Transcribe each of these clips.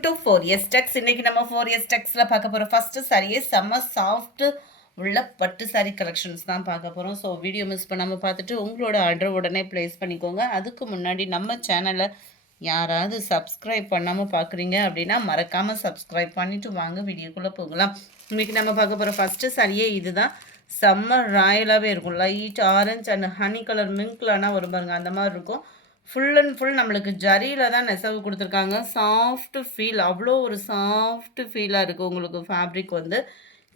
to 4S Tex இன்னைக்கு நம்ம 4S Texல பார்க்க போறோம். ஃபர்ஸ்ட் சாரியே செம்ம சாஃப்ட் உள்ள பட்டு சாரி கலெக்ஷன்ஸ் தான் பார்க்க போறோம். ஸோ வீடியோ மிஸ் பண்ணாமல் பார்த்துட்டு உங்களோட ஆர்டர் உடனே ப்ளேஸ் பண்ணிக்கோங்க. அதுக்கு முன்னாடி நம்ம சேனலை யாராவது சப்ஸ்கிரைப் பண்ணாமல் பார்க்குறீங்க அப்படின்னா மறக்காமல் சப்ஸ்கிரைப் பண்ணிவிட்டு வாங்க வீடியோக்குள்ளே போகலாம். இன்றைக்கி நம்ம பார்க்க போகிற ஃபஸ்ட்டு சாரியே இதுதான். செம்ம ராயலாகவே இருக்கும். Light orange and honey colour மிங்க்லானா வரும் பாருங்க, அந்த மாதிரி இருக்கும். ஃபுல் அண்ட் ஃபுல் நம்மளுக்கு ஜரியில் தான் நெசவு கொடுத்துருக்காங்க. சாஃப்ட் ஃபீல், அவ்வளோ ஒரு சாஃப்ட் ஃபீலாக இருக்குது உங்களுக்கு. ஃபேப்ரிக் வந்து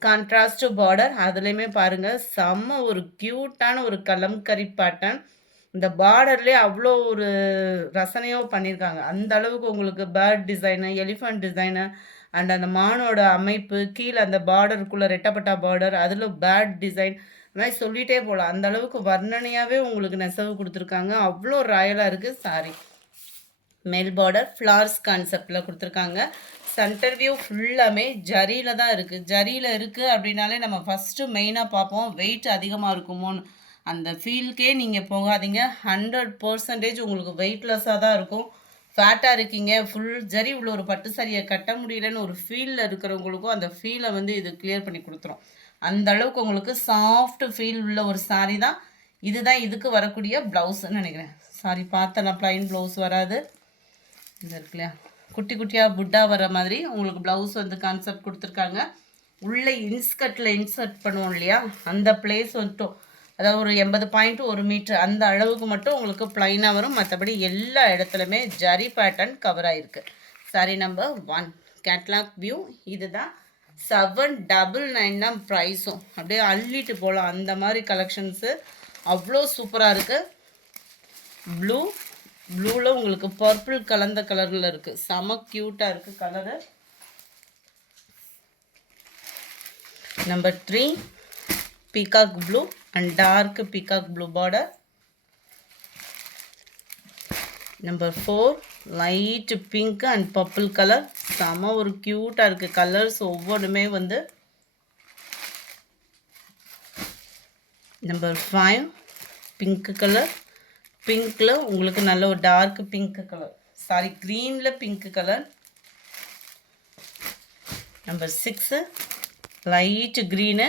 கான்ட்ராஸ்ட்டு பார்டர், அதுலேயுமே பாருங்கள் செம்ம ஒரு க்யூட்டான ஒரு கலம்கரி பேட்டர்ன். இந்த பார்டர்லேயே அவ்வளோ ஒரு ரசனையாக பண்ணியிருக்காங்க. அந்த அளவுக்கு உங்களுக்கு bird design, elephant design and அந்த மானோட அமைப்பு, கீழே அந்த பார்டருக்குள்ளே ரெட்டப்பட்டா பார்டர், அதில் பேர்ட் டிசைன், அது மாதிரி சொல்லிகிட்டே போகலாம். அந்த அளவுக்கு வர்ணனையாகவே உங்களுக்கு நெசவு கொடுத்துருக்காங்க. அவ்வளோ ராயலாக இருக்குது சாரி. மேல் பார்டர் ஃப்ளார்ஸ் கான்செப்டில் கொடுத்துருக்காங்க. சென்டர் வியூ ஃபுல்லாமே ஜரியில் தான் இருக்குது. ஜரியில் இருக்குது அப்படின்னாலே நம்ம ஃபஸ்ட்டு மெயினாக பார்ப்போம் வெயிட் அதிகமாக இருக்குமோன்னு. அந்த ஃபீல்க்கே நீங்கள் போகாதீங்க. 100% உங்களுக்கு வெயிட்லெஸ்ஸாக தான் இருக்கும். ஃபேட்டாக இருக்கீங்க, ஃபுல் ஜரி உள்ள ஒரு பட்டு சாரியை கட்ட முடியலன்னு ஒரு ஃபீலில் இருக்கிறவங்களுக்கும் அந்த ஃபீலை வந்து இது கிளியர் பண்ணி கொடுத்துரும். அந்த அளவுக்கு உங்களுக்கு சாஃப்ட் ஃபீல் உள்ள ஒரு சாரீ தான். இதுதான் இதுக்கு வரக்கூடிய ப்ளவுஸ்ன்னு நினைக்கிறேன். சாரி பார்த்தலாம், ப்ளைன் ப்ளவுஸ் வராது. இது இருக்கு இல்லையா, குட்டி குட்டியாக புட்டா வர மாதிரி உங்களுக்கு ப்ளவுஸ் வந்து கான்செப்ட் கொடுத்துருக்காங்க. உள்ளே இன்ஸ்கட்டில் இன்சர்ட் பண்ணுவோம் இல்லையா, அந்த பிளேஸ் வந்துட்டும், அதாவது ஒரு 80 பாயிண்ட் 1 மீட்டர் அந்த அளவுக்கு மட்டும் உங்களுக்கு ப்ளைனாக வரும். மற்றபடி எல்லா இடத்துலையுமே ஜரி பேட்டர்ன் கவர் ஆகிருக்கு. Sorry number 1 catalogue view. இதுதான் 799 தான் ப்ரைஸும். அப்படியே அள்ளிட்டு போகலாம் அந்த மாதிரி கலெக்ஷன்ஸு. அவ்வளோ சூப்பராக இருக்குது. ப்ளூவில் உங்களுக்கு பர்பிள் கலந்த கலரில் இருக்குது. செம க்யூட்டாக இருக்குது colour. Number 3 peacock blue and dark peacock blue border. Number 4 light pink and purple colour. செம ஒரு க்யூட்டாக இருக்குது கலர்ஸ் ஒவ்வொன்றுமே வந்து. Number 5 pink colour. பிங்க்கில் உங்களுக்கு நல்ல ஒரு டார்க் பிங்க் கலர், சாரி க்ரீனில் pink colour. Number 6 light green.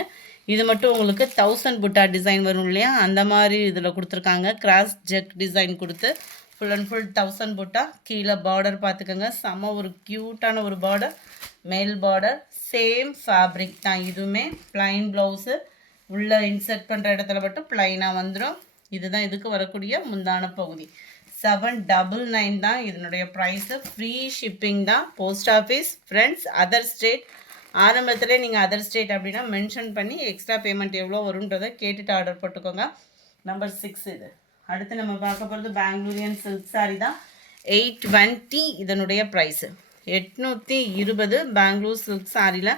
இது மட்டும் உங்களுக்கு 1000 புட்டா டிசைன் வரும் இல்லையா, அந்த மாதிரி இதில் கொடுத்துருக்காங்க. கிராஸ் ஜெக் டிசைன் கொடுத்து ஃபுல் அண்ட் ஃபுல் 1000 புட்டா. கீழே பார்டர் பார்த்துக்கோங்க, செம்ம ஒரு க்யூட்டான ஒரு பார்டர். மேல் பார்டர் சேம் ஃபேப்ரிக் தான். இதுவுமே ப்ளைன் ப்ளவுஸு, உள்ளே இன்சர்ட் பண்ணுற இடத்துல மட்டும் ப்ளைனாக வந்துடும். இதுதான் இதுக்கு வரக்கூடிய முந்தான பகுதி. 799 தான் இதனுடைய ப்ரைஸு. ஃப்ரீ ஷிப்பிங் தான். Post office, friends, other state. ஆரம்பத்தில் நீங்கள் அதர் ஸ்டேட் அப்படின்னா மென்ஷன் பண்ணி எக்ஸ்ட்ரா பேமெண்ட் எவ்வளோ வரும்ன்றதை கேட்டுட்டு ஆர்டர் போட்டுக்கோங்க. நம்பர் 6 இது. அடுத்து நம்ம பார்க்க போகிறது பெங்களூரியன் சில்க் சாரி தான். 820 இதனுடைய ப்ரைஸு. 820 பெங்களூர் சில்க் சாரியில்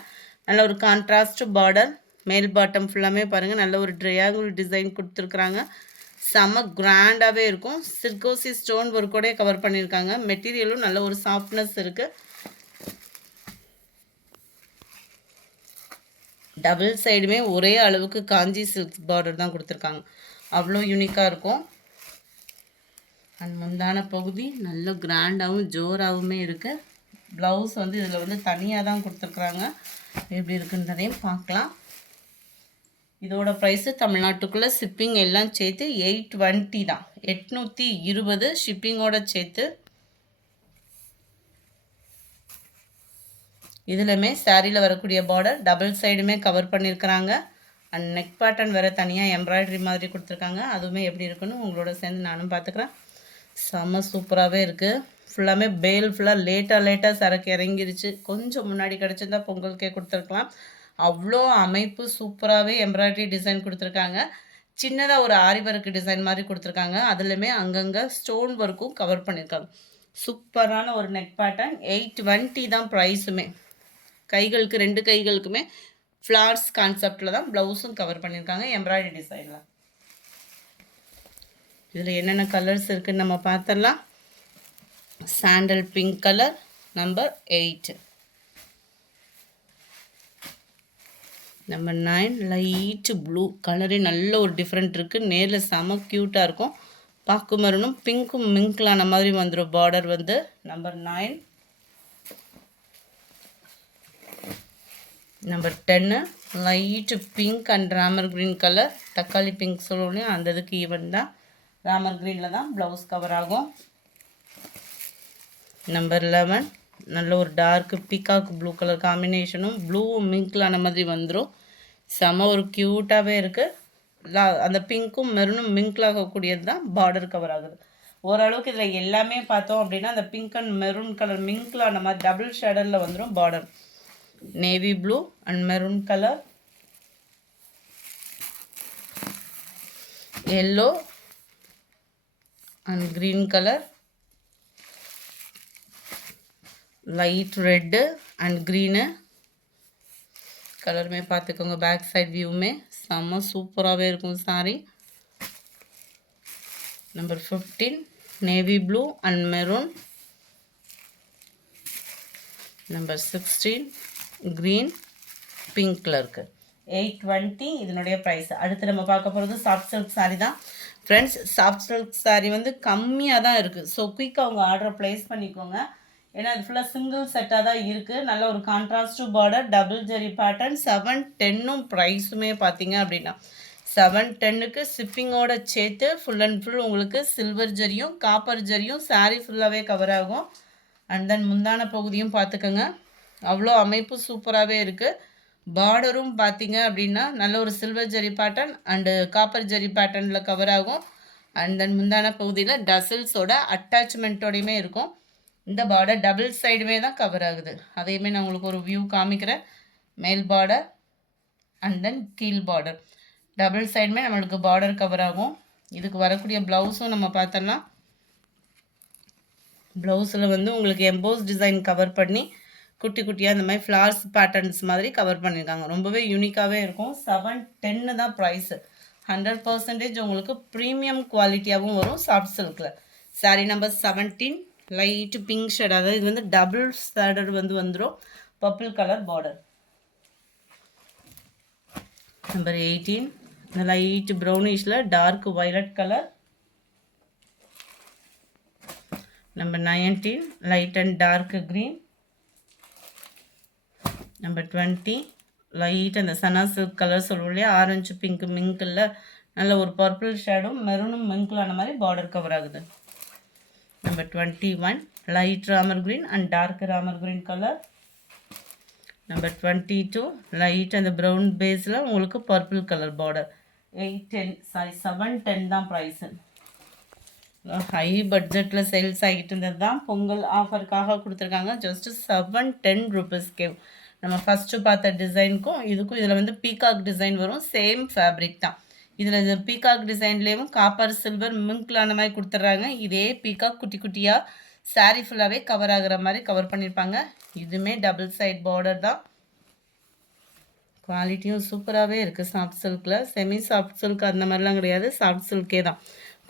நல்ல ஒரு கான்ட்ராஸ்ட் பார்டர். மேல் பாட்டம் ஃபுல்லாமே பாருங்கள் நல்ல ஒரு ட்ரையாங்கிள் டிசைன் கொடுத்துருக்குறாங்க. செம்ம கிராண்டாகவே இருக்கும். சிர்கோசி ஸ்டோன் ஒர்க்கோட கவர் பண்ணியிருக்காங்க. மெட்டீரியலும் நல்ல ஒரு சாஃப்ட்னஸ் இருக்குது. டபுள் சைடுமே ஒரே அளவுக்கு காஞ்சி சில்க் பார்டர் தான் கொடுத்துருக்காங்க. அவ்வளோ யூனிக்காக இருக்கும். அண்ட் முந்தான பகுதி நல்ல கிராண்டாகவும் ஜோராகவுமே இருக்குது. ப்ளவுஸ் வந்து இதில் வந்து தனியாக தான் கொடுத்துருக்குறாங்க. எப்படி இருக்குன்றதையும் பார்க்கலாம். இதோட ப்ரைஸு தமிழ்நாட்டுக்குள்ளே ஷிப்பிங் எல்லாம் சேர்த்து 820 தான். 820 ஷிப்பிங்கோட சேர்த்து. இதுலையுமே சாரியில் வரக்கூடிய பார்டர் டபுள் சைடுமே கவர் பண்ணியிருக்கிறாங்க. அண்ட் நெக் பேட்டர்ன் வேறு தனியாக எம்ப்ராய்டரி மாதிரி கொடுத்துருக்காங்க. அதுவுமே எப்படி இருக்குன்னு உங்களோட சேர்ந்து நானும் பார்த்துக்குறேன். செம்ம சூப்பராகவே இருக்குது. ஃபுல்லாமே பேல் ஃபுல்லாக லேட்டாக சரக்கு இறங்கிருச்சு. கொஞ்சம் முன்னாடி கிடச்சிருந்தா பொங்கலுக்கே கொடுத்துருக்கலாம். அவ்வளோ அமைப்பு சூப்பராகவே எம்ப்ராய்டரி டிசைன் கொடுத்துருக்காங்க. சின்னதாக ஒரு ஆரி ஒர்க் டிசைன் மாதிரி கொடுத்துருக்காங்க. அதுலேயுமே அங்கங்கே ஸ்டோன் ஒர்க்கும் கவர் பண்ணியிருக்காங்க. சூப்பரான ஒரு நெக் பேட்டர்ன். 820 தான் ப்ரைஸுமே. கைகளுக்கு 2 கைகளுக்குமே ஃப்ளார்ஸ் கான்செப்டில் தான் ப்ளவுஸும் கவர் பண்ணியிருக்காங்க எம்ப்ராய்டரி டிசைனில். இதில் என்னென்ன கலர்ஸ் இருக்குதுன்னு நம்ம பார்த்துடலாம். Sandal pink colour number 8. Number 9 light blue கலரே நல்ல ஒரு டிஃப்ரெண்ட் இருக்குது. நேரில் செம க்யூட்டாக இருக்கும். பாக்கு மரனும் பிங்க்கும் மிங்க்லான மாதிரி வந்துடும் பார்டர் வந்து. Number 9 number 10 light pink and Ramar green colour, தக்காளி பிங்க் சொல்லணும் அந்த இதுக்கு ஈவன் தான். ராமர் க்ரீனில் தான் ப்ளவுஸ் கவர் ஆகும். நம்பர் 11 நல்ல ஒரு டார்க் பீகாக் ப்ளூ கலர் காம்பினேஷனும் ப்ளூ மிங்க்லான மாதிரி வந்துடும். செம ஒரு க்யூட்டாகவே இருக்குது. அந்த பிங்க்கும் மெரூனும் மிங்க்லாகக்கூடியது தான் பார்டர் கவர் ஆகுது. ஓரளவுக்கு இதில் எல்லாமே பார்த்தோம் அப்படின்னா அந்த பிங்க் அண்ட் மெரூன் கலர் மிங்க்லான மாதிரி டபுள் ஷேடரில் வந்துடும் border. Navy blue and maroon colour, yellow and green colour, light red and green கலருமே பார்த்துக்கோங்க. பேக் சைட் வியூவுமே செம்ம சூப்பராகவே இருக்கும் sari. Number 15 navy blue and maroon. Number 16 green பிங்க்கில் இருக்குது. 820 இதனுடைய ப்ரைஸ். அடுத்து நம்ம பார்க்க போகிறது சாஃப்ட் சில்க் சாரீ தான் ஃப்ரெண்ட்ஸ். சாஃப்ட் சில்க் சாரீ வந்து கம்மியாக தான் இருக்குது. ஸோ குயிக்காக அவங்க ஆர்டரை ப்ளேஸ் பண்ணிக்கோங்க. ஏன்னா அது ஃபுல்லாக சிங்கிள் செட்டாக தான் இருக்குது. நல்ல ஒரு கான்ட்ராஸ்ட் பார்டர், டபுள் ஜெரி பேட்டர்ன். 710 ப்ரைஸுமே பார்த்தீங்க அப்படின்னா 710க்கு ஷிப்பிங்கோட சேர்த்து ஃபுல் அண்ட் ஃபுல் உங்களுக்கு சில்வர் ஜரியும் காப்பர் ஜரியும் சாரீ ஃபுல்லாகவே கவர் ஆகும். அண்ட் தென் முந்தான பகுதியும் பார்த்துக்கோங்க, அவ்வளோ அமைப்பு சூப்பராகவே இருக்குது. பார்டரும் பார்த்தீங்க அப்படின்னா நல்ல ஒரு silver zari pattern and copper zari பேட்டர்னில் கவர் ஆகும். அண்ட் தென் முந்தான பகுதியில் டசல்ஸோட அட்டாச்மெண்ட்டோடையுமே இருக்கும். இந்த பார்டர் டபுள் சைடுமே தான் கவர் ஆகுது. அதையுமே நான் உங்களுக்கு ஒரு வியூ காமிக்கிறேன். மேல் பார்டர் அண்ட் தென் கீழ் பார்டர் டபுள் சைடுமே நம்மளுக்கு பார்டர் கவர் ஆகும். இதுக்கு வரக்கூடிய ப்ளவுஸும் நம்ம பார்த்தோம்னா ப்ளவுஸில் வந்து உங்களுக்கு எம்போஸ் டிசைன் கவர் பண்ணி குட்டி குட்டியாக இந்த மாதிரி ஃப்ளார்ஸ் பேட்டர்ன்ஸ் மாதிரி கவர் பண்ணியிருக்காங்க. ரொம்பவே யூனிக்காகவே இருக்கும். 710 தான் ப்ரைஸு. 100% உங்களுக்கு ப்ரீமியம் குவாலிட்டியாகவும் வரும் சாஃப்ட் சில்கில். Sari number 17 light pink shade, அதாவது இது வந்து டபுள் ஷேடர் வந்து வந்துடும். Purple colour border. Number 18 light ப்ரௌனிஷில் dark violet colour. Number 19 light and dark green. Number 20 light அந்த சனா சில்க் கலர் சொல்லுவோம் இல்லையா, ஆரஞ்சு பிங்க் மிங்கில் நல்ல ஒரு பர்பிள் ஷேடும் மெரூனும் மிங்கிளான மாதிரி பார்டர் கவர் ஆகுது. Number 21 light Ramar green and dark Ramar green colour. Number 22 light அந்த ப்ரௌன் பேஸில் உங்களுக்கு பர்பிள் கலர் பார்டர். 710 தான் ப்ரைஸு. ஹை பட்ஜெட்டில் சேல்ஸ் ஆகிட்டு இருந்தது தான், பொங்கல் ஆஃபருக்காக கொடுத்துருக்காங்க. ஜஸ்ட்டு 710 ருபீஸ்க்கே. நம்ம ஃபஸ்ட்டு பார்த்த டிசைனுக்கும் இதுக்கும் இதில் வந்து பீகாக் டிசைன் வரும். சேம் ஃபேப்ரிக் தான். இதில் பீகாக் டிசைன்லேயும் காப்பர் சில்வர் மிங்க்லான மாதிரி கொடுத்துட்றாங்க. இதே பீகாக் குட்டி குட்டியாக சாரீ ஃபுல்லாகவே கவர் ஆகிற மாதிரி கவர் பண்ணியிருப்பாங்க. இதுவுமே டபுள் சைட் பார்டர் தான். குவாலிட்டியும் சூப்பராகவே இருக்குது சாஃப்ட் சில்கில். செமி சாஃப்ட் சில்க் அந்த மாதிரிலாம் கிடையாது, சாஃப்ட் சில்கே தான்.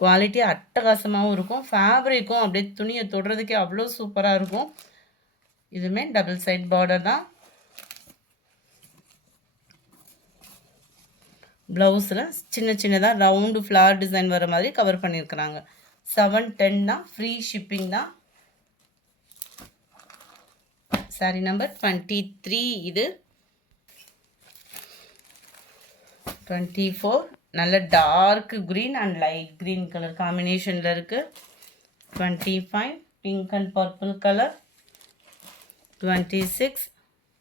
குவாலிட்டி அட்டகாசமாகவும் இருக்கும். ஃபேப்ரிக்கும் அப்படியே துணியை தொடுறதுக்கே அவ்வளோ சூப்பராக இருக்கும். இதுவுமே டபுள் சைட் பார்டர் தான். ப்ளவுஸில் சின்ன சின்னதாக ரவுண்டு ஃப்ளார் டிசைன் வர மாதிரி கவர் பண்ணியிருக்கிறாங்க. 710 தான். ஃப்ரீ ஷிப்பிங் தான். சாரி நம்பர் 23 இது. 24 நல்ல dark green and light green colour காம்பினேஷனில் இருக்குது. 25 பிங்க் அண்ட் பர்பிள் கலர். 26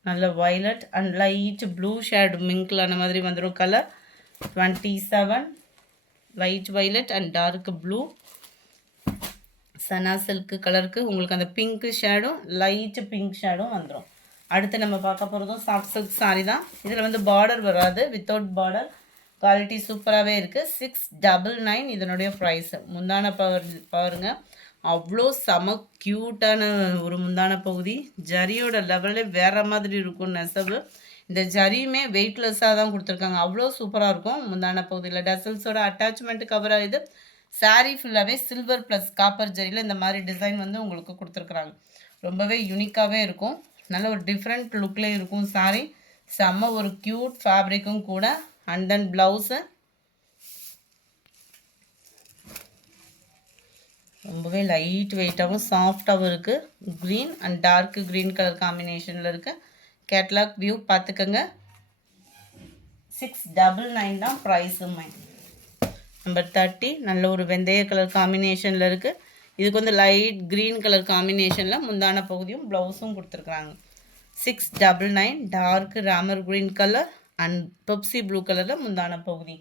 நல்ல violet and light blue shade மிங்க்லான மாதிரி வந்துடும் colour. 27 light violet and dark blue சனா சில்க் கலருக்கு உங்களுக்கு அந்த பிங்க் ஷேடும் லைட் பிங்க் ஷேடும் வந்துடும். அடுத்து நம்ம பார்க்க போகிறதும் சாஃப்ட் சில்க் சாரீ தான். இதில் வந்து பார்டர் வராது, வித்தவுட் பார்டர். குவாலிட்டி சூப்பராகவே இருக்குது. 699 இதனுடைய ப்ரைஸு. முந்தான பாருங்க, அவ்வளோ செம க்யூட்டான ஒரு முந்தான பகுதி. ஜரியோட லெவலே வேறு மாதிரி இருக்கும் நெசவு. இந்த ஜரியுமே வெயிட்லெஸ்ஸாக தான் கொடுத்துருக்காங்க. அவ்வளோ சூப்பராக இருக்கும். முந்தான பகுதியில் டசல்ஸோட அட்டாச்மெண்ட் கவர் ஆகுது. சாரீ ஃபுல்லாகவே சில்வர் ப்ளஸ் காப்பர் ஜரியில் இந்த மாதிரி டிசைன் வந்து உங்களுக்கு கொடுத்துருக்குறாங்க. ரொம்பவே யூனிக்காகவே இருக்கும். நல்ல ஒரு டிஃப்ரெண்ட் லுக்கில் இருக்கும் சாரீ. செம்ம ஒரு க்யூட் ஃபேப்ரிக்கும் கூட. அண்ட் தென் ப்ளவுஸு ரொம்பவே லைட் வெயிட்டாகவும் சாஃப்டாகவும் இருக்குது. Green and dark green colour காம்பினேஷனில் இருக்குது. கேட்லாக் வியூ பார்த்துக்கோங்க. 699 தான் ப்ரைஸுமே. நம்பர் 30 நல்ல ஒரு வெந்தய கலர் காம்பினேஷனில் இருக்குது. இதுக்கு வந்து லைட் க்ரீன் கலர் காம்பினேஷனில் முந்தான பகுதியும் ப்ளவுஸும் கொடுத்துருக்குறாங்க. 699 dark Ramar green colour and Pepsi blue கலரில் முந்தான பகுதி.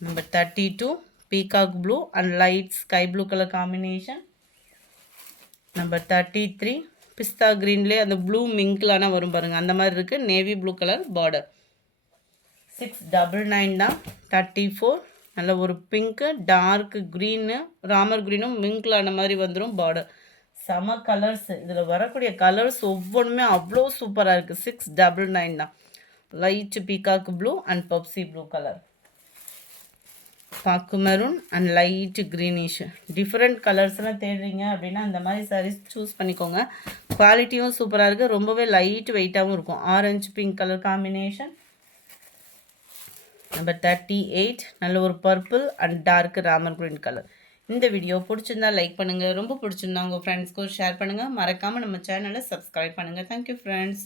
Number 32 peacock blue and light sky blue colour combination. Number 33 pista க்ரீன்லேயே அந்த ப்ளூ மிங்க்லான வரும் பாருங்கள், அந்த மாதிரி இருக்குது. Navy blue colour border. 699 தான். 34 நல்ல ஒரு பிங்க்கு டார்க் க்ரீனு ராமர் க்ரீனும் மிங்க்லான மாதிரி வந்துடும் பார்டர். செம கலர்ஸ். இதில் வரக்கூடிய கலர்ஸ் ஒவ்வொன்றுமே அவ்வளோ சூப்பராக இருக்குது. 699 தான். Light peacock blue and Pepsi blue colour. பாக்கு maroon and light greenish. Different கலர்ஸ்லாம் தேடுறீங்க அப்படின்னா அந்த மாதிரி சாரீஸ் சூஸ் பண்ணிக்கோங்க. குவாலிட்டியும் சூப்பராக இருக்குது. ரொம்பவே லைட் வெயிட்டாகவும் இருக்கும். Orange pink colour combination. Number 38 நல்ல ஒரு purple and dark Ramar green colour. இந்த வீடியோ பிடிச்சிருந்தா லைக் பண்ணுங்கள். ரொம்ப பிடிச்சிருந்தா உங்கள் ஃப்ரெண்ட்ஸ்க்கும் ஷேர் பண்ணுங்கள். மறக்காமல் நம்ம சேனலை சப்ஸ்கிரைப் பண்ணுங்கள். Thank you friends.